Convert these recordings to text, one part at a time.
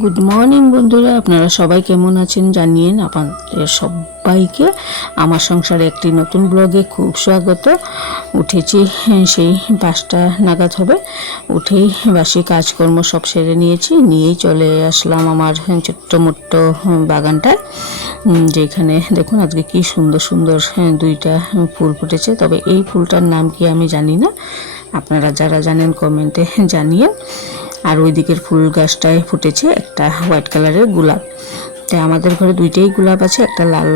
Good morning বন্ধুরা। আপনারা সবাই কেমন আছেন জানিয়েন আপনাদের সবাইকে। আমার সংসারে একটি নতুন ব্লগে খুব স্বাগত। উঠেছি হ্যাঁ, সেই পাঁচটা নাগাদ হবে। উঠেই বাসি কাজকর্ম সব সেরে নিয়েছি নিয়েই চলে আসলাম আমার ছোট্ট মোট্ট বাগানটায় যেখানে দেখুন আজকে কি সুন্দর সুন্দর হ্যাঁ, দুইটা ফুল ফুটেছে। তবে এই ফুলটার নাম কি আমি জানি না। আপনারা যারা জানেন কমেন্টে জানিয়ে আর ওই দিকের ফুল গাছটায় ফুটেছে একটা হোয়াইট কালারের গোলাপ। তাই আমাদের ঘরে দুইটাই গোলাপ আছে, একটা লাল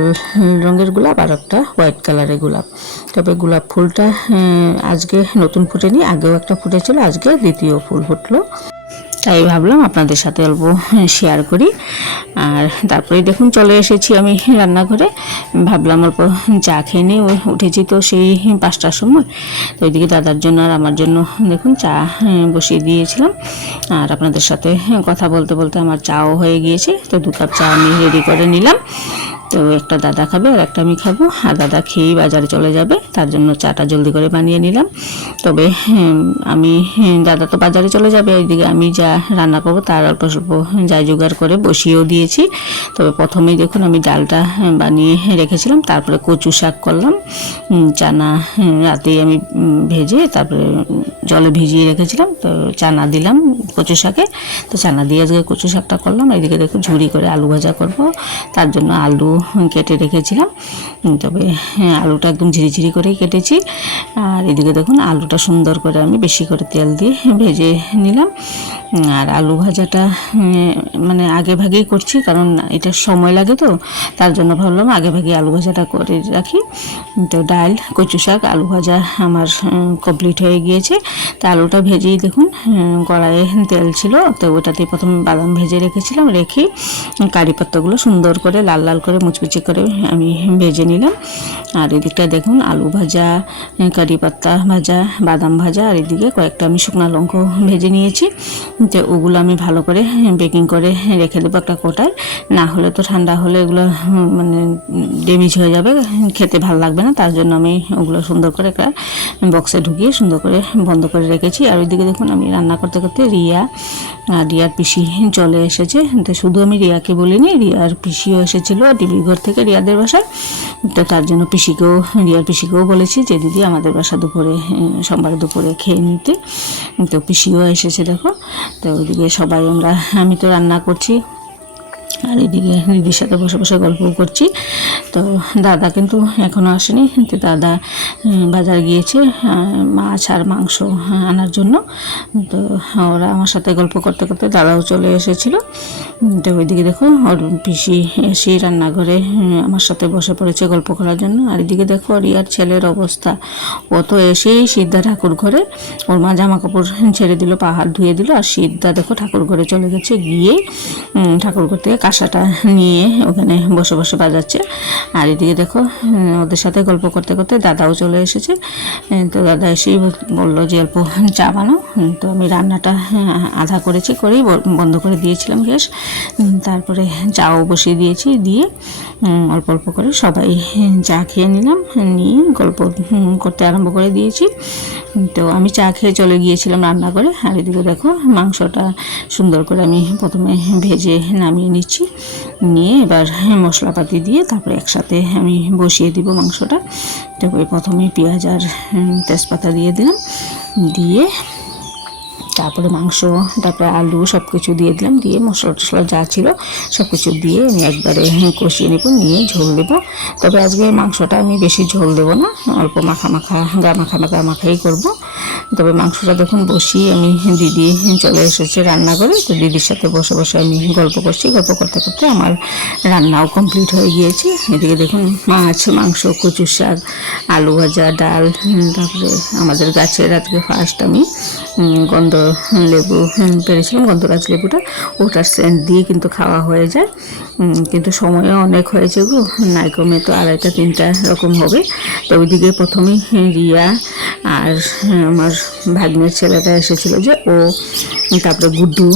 রঙের গোলাপ আর একটা হোয়াইট কালারের গোলাপ। তবে গোলাপ ফুলটা আজকে নতুন ফুটেনি, আগেও একটা ফুটেছিল, আজকে দ্বিতীয় ফুল ফুটলো। তাই ভাবলাম আপনাদের সাথে অল্প শেয়ার করি। আর তারপরে দেখুন চলে এসেছি আমি রান্নাঘরে। ভাবলাম অল্প চা খেয়ে নিয়ে উঠেছি তো সেই পাঁচটার সময়। তো ওইদিকে দাদার জন্য আর আমার জন্য দেখুন চা বসিয়ে দিয়েছিলাম। আর আপনাদের সাথে কথা বলতে বলতে আমার চাও হয়ে গিয়েছে, তো দু কাপ চা আমি রেডি করে নিলাম। তো একটা দাদা খাবে আর একটা আমি খাব। আর দাদা খেয়েই বাজারে চলে যাবে। তার জন্য চাটা জলদি করে বানিয়ে নিলাম। তবে আমি দাদা তো বাজারে চলে যাবে। এইদিকে আমি যা রান্না করব তার অল্প স্বল্প যা জোগাড় করে বসিয়েও দিয়েছি। তবে প্রথমেই দেখুন আমি ডালটা বানিয়ে রেখেছিলাম। তারপরে কচু শাক করলাম। চানা রাতেই আমি ভেজে তারপরে জলে ভিজিয়ে রেখেছিলাম। তো চানা দিলাম কচু শাকে। তো চানা দিয়ে আজকে কচু শাকটা করলাম। এইদিকে দেখুন ঝুড়ি করে আলু ভাজা করব। তার জন্য আলু কেটে রেখেছিলাম। তবে হ্যাঁ, আলুটা একদম ঝিরিঝিরি করেই কেটেছি। আর এদিকে দেখুন আলুটা সুন্দর করে আমি বেশি করে তেল দিয়ে ভেজে নিলাম। আর আলু ভাজাটা মানে আগে ভাগেই করছি কারণ এটা সময় লাগে তো তার জন্য ভাবলাম আগে ভাগে আলু ভাজাটা করে রাখি। তো ডাল কচু শাক আলু ভাজা আমার কমপ্লিট হয়ে গিয়েছে। তা আলুটা ভেজেই দেখুন কড়াইয়ে তেল ছিল তো ওটাতে প্রথমে বাদাম ভেজে রেখেছিলাম। রেখে কারি পাত্তাগুলো সুন্দর করে লাল লাল করে মুচমুচে করে আমি ভেজে নিলাম। আর এদিকটা দেখুন, আলু ভাজা, কারি পাত্তা ভাজা, বাদাম ভাজা, আর এদিকে কয়েকটা আমি শুকনো লঙ্কা ভেজে নিয়েছি। তো ওগুলো আমি ভালো করে বেকিং করে রেখে দেবো একটা কোটায়। না হলে তো ঠান্ডা হলে এগুলো মানে ড্যামেজ হয়ে যাবে, খেতে ভালো লাগবে না। তার জন্য আমি ওগুলো সুন্দর করে একটা বক্সে ঢুকিয়ে সুন্দর করে বন্ধ করে রেখেছি। আর ওইদিকে দেখুন, আমি রান্না করতে করতে রিয়া আর রিয়ার পিসি চলে এসেছে। তো শুধু আমি রিয়াকে বলিনি, রিয়ার পিসিও এসেছিল ডিবি ঘর থেকে রিয়াদের বাসায় তো তার জন্য পিসিকেও, রিয়ার পিসিকেও বলেছি যে, দিদি, আমাদের বাসা দুপুরে সোমবার দুপুরে খেয়ে নিতে। তো পিসিও এসেছে, দেখো। তো ওইদিকে সবাই আমরা, আমি তো রান্না করছি আর এদিকে দিদির সাথে বসে বসে গল্প করছি। তো দাদা কিন্তু এখনও আসেনি। কিন্তু দাদা বাজার গিয়েছে মাছ আর মাংস আনার জন্য। তো ওরা আমার সাথে গল্প করতে করতে দাদাও চলে এসেছিল। তো ওইদিকে দেখো, ওর পিসি এসে রান্নাঘরে আমার সাথে বসে পড়েছে গল্প করার জন্য। আর এদিকে দেখো, রিয়ার ছেলের অবস্থা। ও তো এসেই সিদ্ধা ঠাকুর ঘরে, ওর মা জামা কাপড় ছেড়ে দিল পাহাড় ধুয়ে দিল, আর সিদ্ধা দেখো ঠাকুর ঘরে চলে গেছে। গিয়ে ঠাকুর ঘর থেকে কাঁসাটা নিয়ে ওখানে বসে বসে বাজাচ্ছে। আর এদিকে দেখো ওদের সাথে গল্প করতে করতে দাদাও চলে এসেছে। তো দাদা এসেই বলল যে অল্প চা বানাও। তো আমি রান্নাটা হ্যাঁ, আধা করেছি করেই বন্ধ করে দিয়েছিলাম গ্যাস। তারপরে চাও বসিয়ে দিয়েছি দিয়ে অল্প অল্প করে সবাই চা খেয়ে নিলাম নিয়ে গল্প করতে আরম্ভ করে দিয়েছি। তো আমি চা খেয়ে চলে গিয়েছিলাম রান্না করে আর এদিকে দেখো মাংসটা সুন্দর করে আমি প্রথমে ভেজে নামিয়ে নিচ্ছি। নিয়ে এবার মশলাপাতি দিয়ে তারপরে একসাথে আমি বসিয়ে দিব মাংসটা। তারপরে প্রথমে পেঁয়াজ আর তেজপাতা দিয়ে দিলাম। দিয়ে তারপরে মাংস, তারপরে আলু সব কিছু দিয়ে দিলাম। দিয়ে মশলা টশলা যা ছিল সব কিছু দিয়ে আমি একবারে কষিয়ে নেব, নিয়ে ঝোল দেবো তবে আজকে মাংসটা আমি বেশি ঝোল দেবো না, অল্প মাখা মাখা, গা মাখা মাখা মাখাই করব। তবে মাংসটা দেখুন, বসিয়ে আমি দিদি চলে এসেছে রান্না করে। তো দিদির সাথে বসে বসে আমি গল্প করছি। গল্প করতে করতে আমার রান্নাও কমপ্লিট হয়ে গিয়েছে। এদিকে দেখুন, মাছ, মাংস, কচু শাক, আলু ভাজা, ডাল তারপরে আমাদের গাছের আজকে ফার্স্ট আমি গন্ধ লেবু পেরেছিলাম। গন্ধরাজ লেবুটা ওটার সেন্ট দিয়ে কিন্তু খাওয়া হয়ে যায়। কিন্তু সময়ও অনেক হয়েছে গো। নাই কমে তো আড়াইটা, তিনটা এরকম হবে। তো ওইদিকে প্রথমেই রিয়া আর আমার ভাগ্নের ছেলেটা এসেছিল যে ও, তারপরে গুড্ডু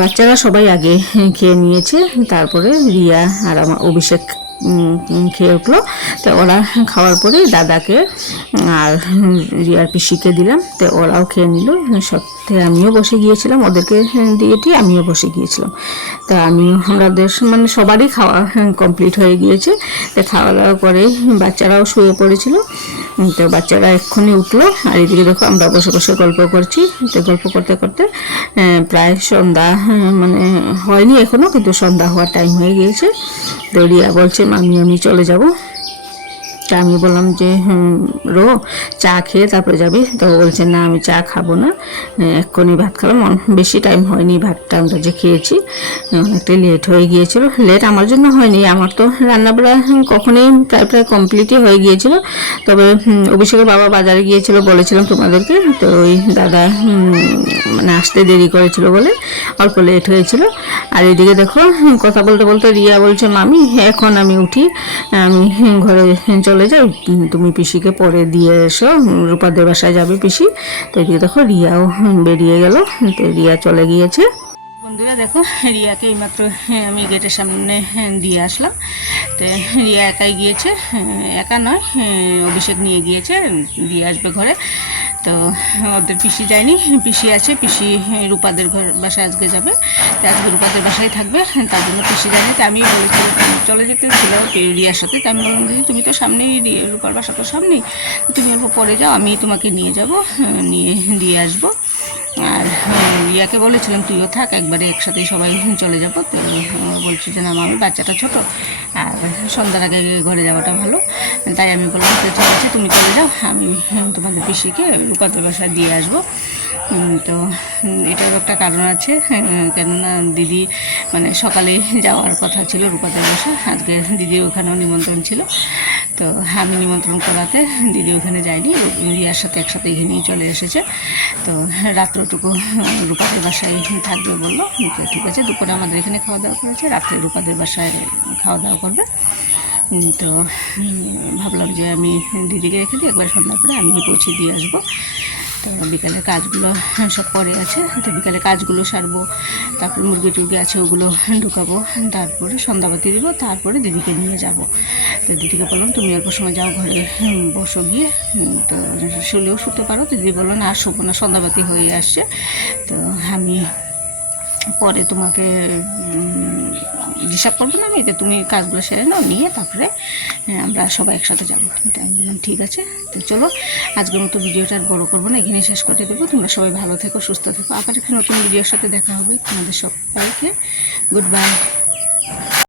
বাচ্চারা সবাই আগে খেয়ে নিয়েছে, তারপরে রিয়া আর আমার অভিষেক খেয়ে উঠল। তো ওরা খাওয়ার পরে দাদাকে, আর রিয়ার পিসিকে দিলাম, তো ওরাও খেয়ে নিল। সত্যি আমিও বসে গিয়েছিলাম, ওদেরকে দিয়ে দিয়ে আমিও বসে গিয়েছিলাম। তো আমিও আমাদের মানে সবারই খাওয়া কমপ্লিট হয়ে গিয়েছে। তো খাওয়া দাওয়া করে বাচ্চারাও শুয়ে পড়েছিল। তো বাচ্চারা এক্ষুনি উঠল, আর এদিকে দেখো আমরা বসে বসে গল্প করছি। তো গল্প করতে করতে প্রায় সন্ধ্যা মানে হয়নি এখনও কিন্তু সন্ধ্যা হওয়ার টাইম হয়ে গিয়েছে। তো রিয়া বলছে, মামি, আমি চলে যাব। তা আমি বললাম যে রো, চা খেয়ে তারপরে যাবি? তো বলছে, না, আমি চা খাব না। এক্ষুনি ভাত খেলাম বেশি টাইম হয়নি ভাতটা, আমরা যে খেয়েছি অনেকটাই লেট হয়ে গিয়েছিল। লেট আমার জন্য হয়নি, আমার তো রান্নাবাড়া কখনোই প্রায় প্রায় কমপ্লিটই হয়ে গিয়েছিল। তবে অভিষেকের বাবা বাজারে গিয়েছিল, বলেছিলাম তোমাদেরকে। তো ওই দাদা মানে আসতে দেরি করেছিল বলে অল্প লেট হয়েছিল। আর এদিকে দেখো, কথা বলতে বলতে রিয়া বলছে, মামি, এখন আমি উঠি। আমি ঘরে চলে যাই উম, তুমি পিসিকে পরে দিয়ে এসো। রূপাদের বাসায় যাবে পিসি। তো এদিকে দেখো রিয়াও বেরিয়ে গেল। তো রিয়া চলে গিয়েছে। বন্ধুরা দেখো রিয়াকে এইমাত্র আমি গেটের সামনে দিয়ে আসলাম। তো রিয়া একাই গিয়েছে। একা নয় অভিষেক নিয়ে গিয়েছে। দিয়ে আসবে ঘরে। তো ওদের পিসি যায়নি, পিসি আছে, পিসি রূপাদের ঘর বাসায় আজকে যাবে, তো আজকে রূপাদের বাসায় থাকবে, তার জন্য পিসি যায়নি, তো আমি বলেছি চলে যেতে ছিল রিয়ার সাথে, তো আমি বললাম, দিদি, তুমি তো সামনেই রূপার বাসা তো সামনেই তুমি অল্প পরে যাও, আমি তোমাকে নিয়ে যাব, নিয়ে, দিয়ে আসব। রিয়াকে বলেছিলাম তুইও থাক একবারে একসাথেই সবাই চলে যাব। ও যে না আমি বাচ্চাটা ছোট আর সন্ধ্যার আগে ঘরে যাওয়াটা ভালো। তাই আমি বললাম তো ঠিক আছে তুমি চলে যাও আমি তোমাদের পিসিকে রূপাদের বাসায় দিয়ে আসব। তো উম, এটারও একটা কারণ আছে কেননা দিদি মানে সকালে যাওয়ার কথা ছিল রূপাদের বাসা আজকে দিদি ওখানেও নিমন্ত্রণ ছিল। তো হ্যাঁ আমি নিমন্ত্রণ করাতে দিদি ওখানে যায়নি রিয়ার সাথে একসাথে এখানেই চলে এসেছে। তো রাত্রটুকু রূপাদের বাসায় থাকবে বলল তো ঠিক আছে, দুপুরে আমাদের এখানে খাওয়া দাওয়া করেছে, রাত্রে রূপাদের বাসায় খাওয়া দাওয়া করবে তো ভাবলাম যে আমি দিদিকে রেখে দিই, একবার সন্ধ্যা করে আমি পৌঁছে দিয়ে আসব। তো বিকালে কাজগুলো সব পরে আছে, তো বিকালে কাজগুলো সারবো, তারপর মুরগি টুরগি আছে, ওগুলো ঢুকাবো, তারপরে সন্ধ্যাবাতি দিব, তারপরে দিদিকে নিয়ে যাব। তো দিদিকে বললাম, তুমি অল্প সময় যাও ঘরে বসো গিয়ে তো শুলেও শুতে পারো। দিদি বলল, না আর শোবো না, সন্ধ্যাবাতি হয়ে আসছে। তো আমি পরে তোমাকে হিসাব করব না আমি তো তুমি কাজগুলো সেরে নাও, নিয়ে তারপরে আমরা সবাই একসাথে যাব। আমি বললাম, ঠিক আছে। তো চলো আজকে মতো ভিডিওটা আর বড়ো করব না এখানে শেষ করে দেবো। তোমরা সবাই ভালো থেকো, সুস্থ থেকো। আবার একটা নতুন ভিডিওর সাথে দেখা হবে তোমাদের সবাইকে। Good bye.